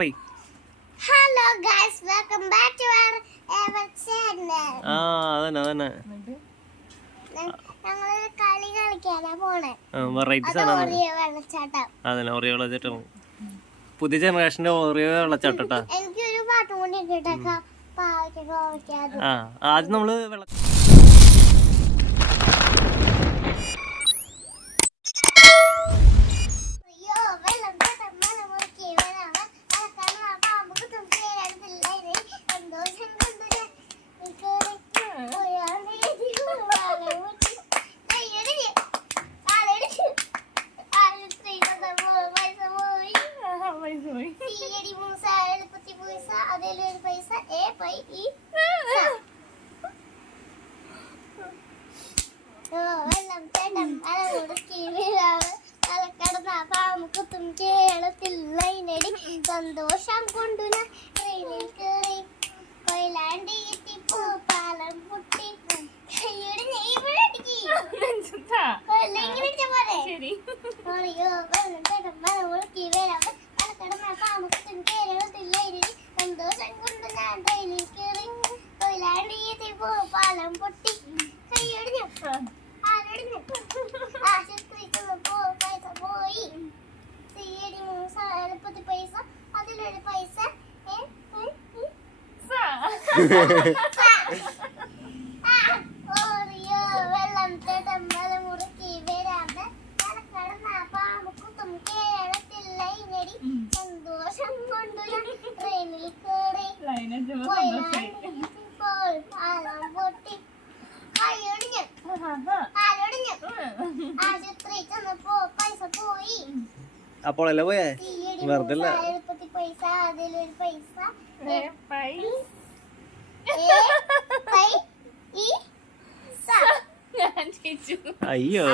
Hello guys, welcome back to our channel. അതന്നെ ഞങ്ങൾ കളി കളിക്കാനാ പോണേ. വെറൈറ്റീസ് ആണ്. വെള്ളച്ചാട്ടം. അതന്നെ ഓറിയോ വെള്ളച്ചാട്ടം. പുതിയ ജനറേഷന്റെ ഓറിയോ വെള്ളച്ചാട്ടാ. എനിക്കൊരു പാട്ടും കൂടി കേട്ടേക്കാം. ആദ്യം നമ്മള് സന്തോഷം കൊണ്ടു ട്രെയിനിൽ കയറി കൊയിലാണ്ടി എത്തിപ്പോ പാലം പൊട്ടി കയ്യോട് സന്തോഷം കൊണ്ട് ഞാൻ ട്രെയിനിൽ കയറി കൊയിലാണ്ടി എത്തിപ്പോ പാലം പൊട്ടി കയ്യോട് ആശുപത്രിക്ക് പൈസ പോയി എളുപ്പത്തിൽ പൈസ അതിലൊരു പൈസ ഓറിയോ വെള്ളം തടമ്പല മുറുക്കി വരാതെ പാമ്പുക്കുത്തും കേരളത്തിൽ ലൈനടി സന്തോഷം കൊണ്ടു ട്രെയിനിൽ കയറി ഇപ്പോൾ പാലം പൊട്ടി കൈയൊടിഞ്ഞു ആശുപത്രി ചെന്നപ്പോ പൈസ പോയി. അപ്പോഴല്ലേ പോയേ വെറുതെ പൈസ അതിലൊരു പൈസ അയ്യോ